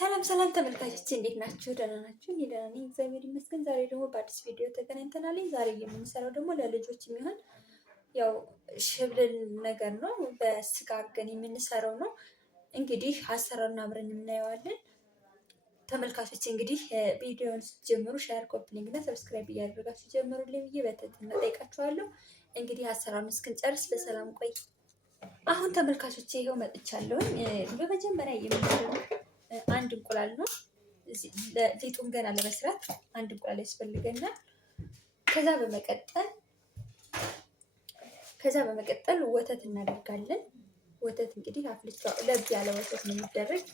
ሰላም ሰላም ተመልካቾች እንዴት ናችሁ? ደህና ናችሁ? እኔ ደህና ነኝ፣ እግዚአብሔር ይመስገን። ዛሬ ደግሞ በአዲስ ቪዲዮ ተገናኝተናል። ዛሬ የምንሰራው ደግሞ ለልጆች የሚሆን ያው ሽብልል ነገር ነው። በስጋ አድርገን የምንሰራው ነው። እንግዲህ አሰራሩን አብረን እናየዋለን። ተመልካቾች እንግዲህ ቪዲዮውን ስትጀምሩ ሼር፣ ኮፒ ሊንክ እና ሰብስክራይብ እያደረጋችሁ ጀምሩልኝ ብዬ በትህትና እጠይቃችኋለሁ። እንግዲህ አሰራሩን እስክንጨርስ በሰላም ቆይ። አሁን ተመልካቾች ይኸው መጥቻለሁኝ። በመጀመሪያ የምናደርገው አንድ እንቁላል ነው። ሊጡን ገና ለመስራት አንድ እንቁላል ያስፈልገናል። ከዛ በመቀጠል ወተት እናደርጋለን። ወተት እንግዲህ አፍልቻ ለብ ያለ ወተት ነው የሚደረግ።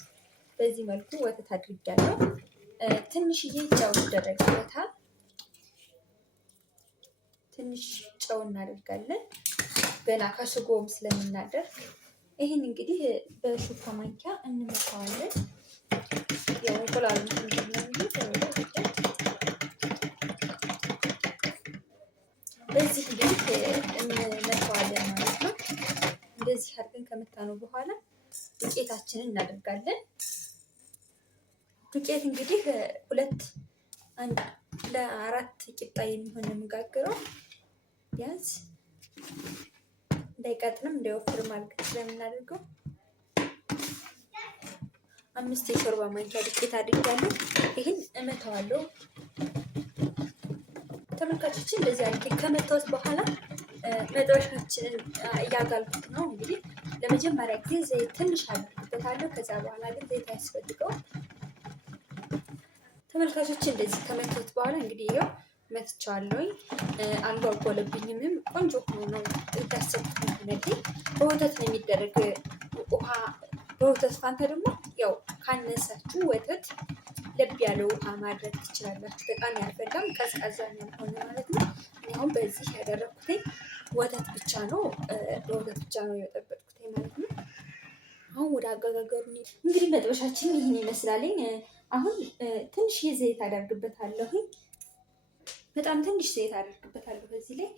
በዚህ መልኩ ወተት አድርጋለሁ። ትንሽዬ ጨው ይደረግበታል። ትንሽ ጨው እናደርጋለን ገና ከስጎም ስለምናደርግ። ይህን እንግዲህ በሹካ ማንኪያ እንመታዋለን። ያው እንቁላሉ በዚህ እንግዲህ እንመታዋለን ማለት ነው። እንደዚህ አድርገን ከመታነው በኋላ ዱቄታችንን እናደርጋለን። ዱቄት እንግዲህ ለአራት ቂጣ የሚሆን የምጋግረው ቢያንስ እንዳይቀጥንም እንዳይወፍርም አድርገን ስለምናደርገው 5 የሾርባ ማንኪያ ዱቄት አድርጋለሁ። ይህን እመታዋለሁ። ተመልካቾችን እንደዚህ አድርጌ ከመታወት በኋላ መጥበሻችንን እያጋልኩት ነው። እንግዲህ ለመጀመሪያ ጊዜ ዘይት ትንሽ አድርግበታለሁ። ከዛ በኋላ ግን ዘይት አያስፈልገውም። ተመልካቾችን እንደዚህ ከመታወት በኋላ እንግዲህ ይኸው መትቻለሁኝ። አልጓጓለብኝም። ቆንጆ ሆኖ ነው የታሰብኩት። እንግዲህ በወተት ነው የሚደረግ። ውሃ በወተት ፋንታ ደግሞ ያው ካነሳችሁ ወተት ለብ ያለ ውሃ ማድረግ ትችላላችሁ። በጣም ያልፈላም ቀዝቃዛ ያልሆነ ማለት ነው። አሁን በዚህ ያደረኩት ወተት ብቻ ነው። በወተት ብቻ ነው የጠበጥኩት ማለት ነው። አሁን ወደ አገጋገሩ እንግዲህ መጥበሻችን ይህን ይመስላልኝ። አሁን ትንሽ ዘይት አደርግበታለሁኝ። በጣም ትንሽ ዘይት አደርግበታለሁ በዚህ ላይ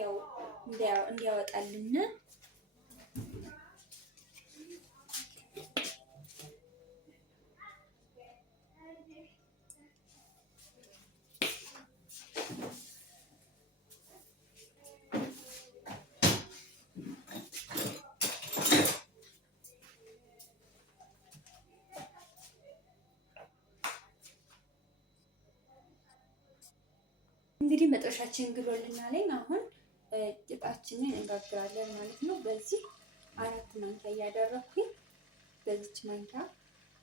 ያው እንዲያወጣልን። እንግዲህ መጥበሻችን ግሎልናል። አሁን ቂጣችንን እንጋግራለን ማለት ነው። በዚህ 4 ማንኪያ እያደረኩኝ በዚች ማንኪያ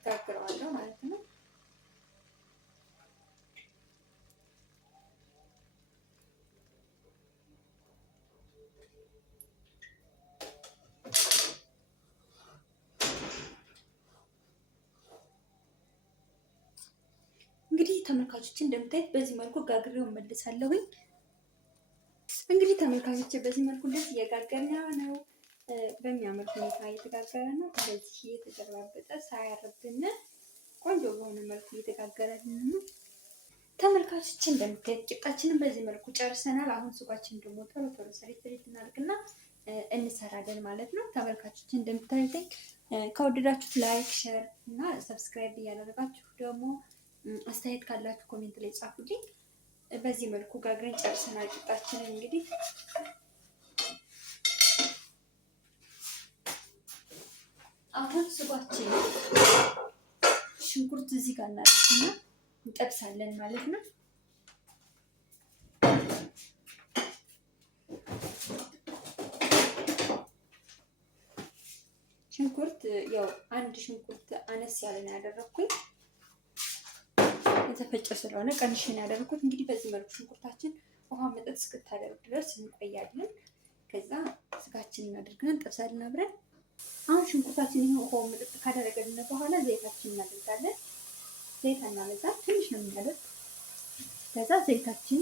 ጋግረዋለሁ ማለት ነው። እንግዲህ ተመልካቾች እንደምታዩት በዚህ መልኩ ጋግሬው እመልሳለሁኝ። እንግዲህ ተመልካቾች በዚህ መልኩ እንደዚህ እየጋገርን ነው። በሚያምር ሁኔታ እየተጋገረ ነው። እንደዚህ እየተገላበጠ ሳያርብን ቆንጆ በሆነ መልኩ እየተጋገረልን ነው። ተመልካቾች እንደምታዩት ቂጣችንን በዚህ መልኩ ጨርሰናል። አሁን ስጓችን ደግሞ ቶሎ ሰሪት እናድርግና እንሰራለን ማለት ነው። ተመልካቾች እንደምታዩት ከወደዳችሁት ላይክ፣ ሼር እና ሰብስክራይብ እያደረጋችሁ ደግሞ አስተያየት ካላችሁ ኮሜንት ላይ ጻፉልኝ። በዚህ መልኩ ጋግረን ጨርሰናል ቂጣችንን። እንግዲህ አሁን ስጓችን ሽንኩርት እዚህ ጋር እናደርግና እንጠብሳለን ማለት ነው። ሽንኩርት ያው አንድ ሽንኩርት አነስ ያለ ነው ያደረኩኝ። የተፈጨ ስለሆነ ቀንሽን ያደረኩት። እንግዲህ በዚህ መልኩ ሽንኩርታችን ውሃ መጠጥ እስክታደርግ ድረስ እንቆያለን። ከዛ ስጋችንን እናደርግና እንጠብሳለን አብረን። አሁን ሽንኩርታችን ውሃ መጠጥ ካደረገልን በኋላ ዘይታችን እናደርጋለን። ዘይት እናበዛ፣ ትንሽ ነው የሚያደርግ። ከዛ ዘይታችን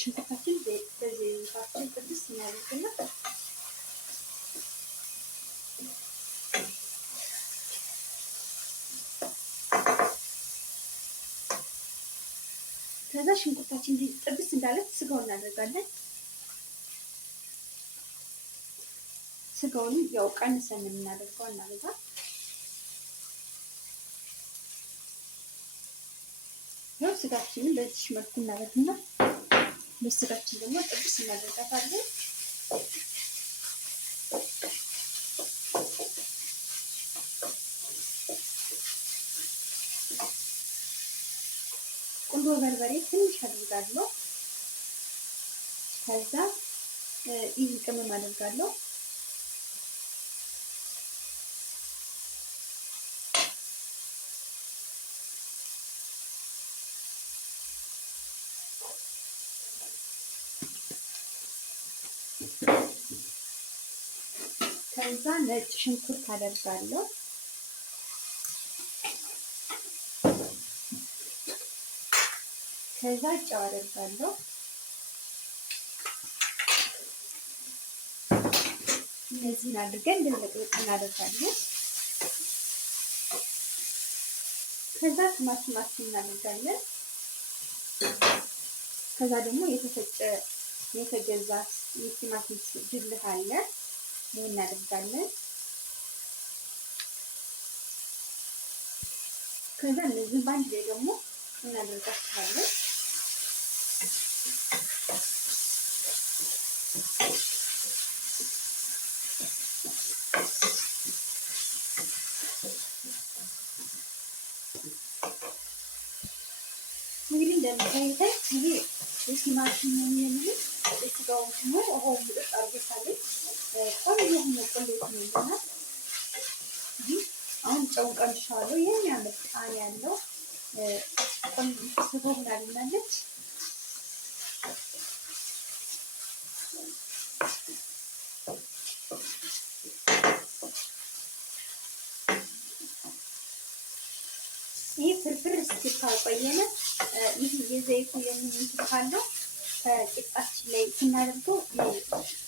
ሽንኩርታችን በዘይታችን ጥብስ እናደርግና ከዛ ሽንኩርታችን ጥብስ እንዳለት ስጋውን እናደርጋለን። ስጋውን ያው ቀንሰን የምናደርገው እናበዛ። ያው ስጋችንን በዚህ መልኩ እናደርግና ምስጋችን ደግሞ ጥብስ እናደርጋታለን። ቁንዶ በርበሬ ትንሽ አድርጋለሁ። ከዛ ይህ ቅመም አደርጋለሁ። ከዛ ነጭ ሽንኩርት አደርጋለሁ። ከዛ ጨው አደርጋለሁ። እነዚህን አድርገን ድብልቅልቅ እናደርጋለን። ከዛ ቲማቲማችን እናደርጋለን። ከዛ ደግሞ የተፈጨ የተገዛ የቲማቲም ድልህ አለ። ይሄን እናደርጋለን። ከዛ እነዚህ ባንድ ላይ ደግሞ እናደርጋቸዋለን። እንግዲህ እንደምታዩት ይሄ የቲማቲም ነው የሚል የስጋው ነው። አሁን ምጥጥ አርገታለች። ቆንጆ ሆኖ ቆንጆ ነው ይሆናል። አሁን ጨው ቀምሻለሁ። የሚያምር ጣዕም ያለው ቆንጆ ስጋ ሆናልናለች። ይህ ፍርፍር እስኪ ካልቆየነ ይህ የዘይቱ የምንትካለው ከቂጣችን ላይ ስናደርገው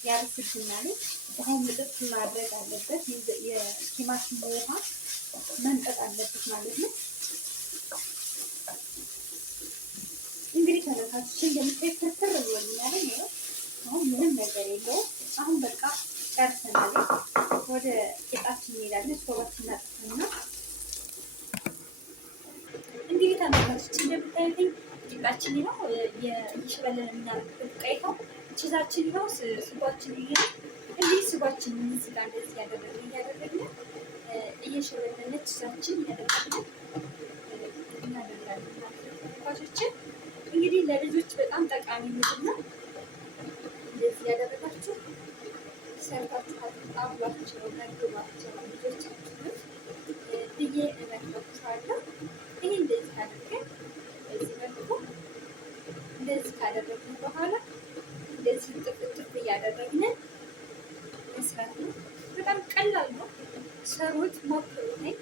ያርስብናል። ውሃው ምጥጥ ማድረግ አለበት። የቲማቲሙ ውሃ መንጠጥ አለበት ማለት ነው። እንግዲህ ተመልካቾች እንደምታዩት ፍርፍር ብሎልኛል ነው። አሁን ምንም ነገር የለውም። አሁን በቃ ጨርሰናል። ወደ ቂጣችን እንሄዳለን። ስቶባችን እናጥፋና እንግዲህ ተመልካቾች እንደምታዩት ቂጣችን ነው የሽበለን እናደርግበት ቀይታው ቺዛችን ነው ስጓችን ነው። እንግዲህ ስጓችን እዚህ ጋር እንደዚህ እያደረግን እየሸበለነ ቺዛችን እያደረግን እናደርጋለን ማለት ነው። እንግዲህ ለልጆች በጣም ጠቃሚ ምግብ ነው። እንደዚህ ያደረጋችሁ ሰርታችሁ አብሏቸው መግባቸው ልጆቻችሁን ብዬ እመክራችኋለሁ። ይሄ እንደዚህ አድርገን በዚህ መልኩ እንደዚህ ካደረግን በኋላ እንደዚህ ጥፍጥፍ እያደረግን መስራት ነው። በጣም ቀላል ነው። ሰሩት፣ ሞክሩት።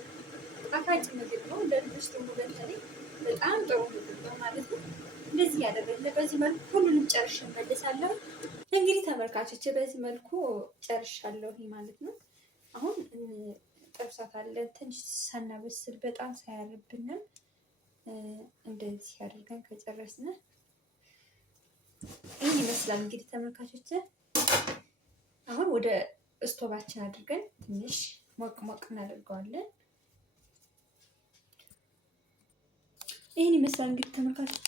ጣፋጭ ምግብ ነው። ለልጆች ደግሞ በተለይ በጣም ጥሩ ምግብ ነው ማለት ነው። እንደዚህ ያደረግን በዚህ መልኩ ሁሉንም ጨርሼ እመለሳለሁ። እንግዲህ ተመልካቾች በዚህ መልኩ ጨርሻለሁ ማለት ነው። አሁን ጠብሳታለን ትንሽ ሳናበስል በጣም ሳያርብንም እንደዚህ አድርገን ከጨረስን ይህን ይመስላል። እንግዲህ ተመልካቾች አሁን ወደ ስቶባችን አድርገን ትንሽ ሞቅ ሞቅ እናደርገዋለን። ይህን ይመስላል እንግዲህ ተመልካቾች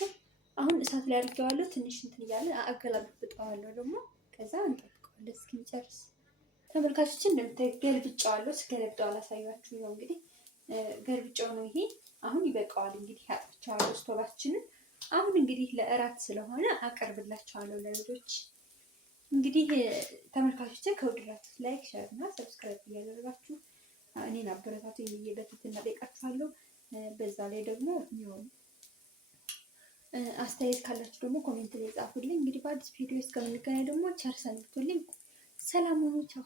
አሁን እሳት ላይ አድርጌዋለሁ። ትንሽ እንትን እያለ አገላብጠዋለሁ ደግሞ ከዛ እንጠብቀዋለን እስኪጨርስ። ተመልካቾች እንደምታዩት ገልብጫዋለሁ። ስገለብጠው አላሳያችሁ ነው እንግዲህ ገልብጫው ነው ይሄ። አሁን ይበቃዋል እንግዲህ ያጥቻለሁ ስቶባችንን። አሁን እንግዲህ ለእራት ስለሆነ አቀርብላችኋለሁ ለልጆች። እንግዲህ ተመልካቾች ከወደዳችሁ ላይክ፣ ሼር እና ሰብስክራይብ እያደረጋችሁ እኔን አበረታቱኝ ብዬ በትህትና እጠይቃችኋለሁ። በዛ ላይ ደግሞ አስተያየት ካላችሁ ደግሞ ኮሜንት ላይ ጻፉልኝ። እንግዲህ በአዲስ ቪዲዮ እስከምንገናኝ ደግሞ ቸር ሰንብቱልኝ። ሰላም ሁኑ። ቻው።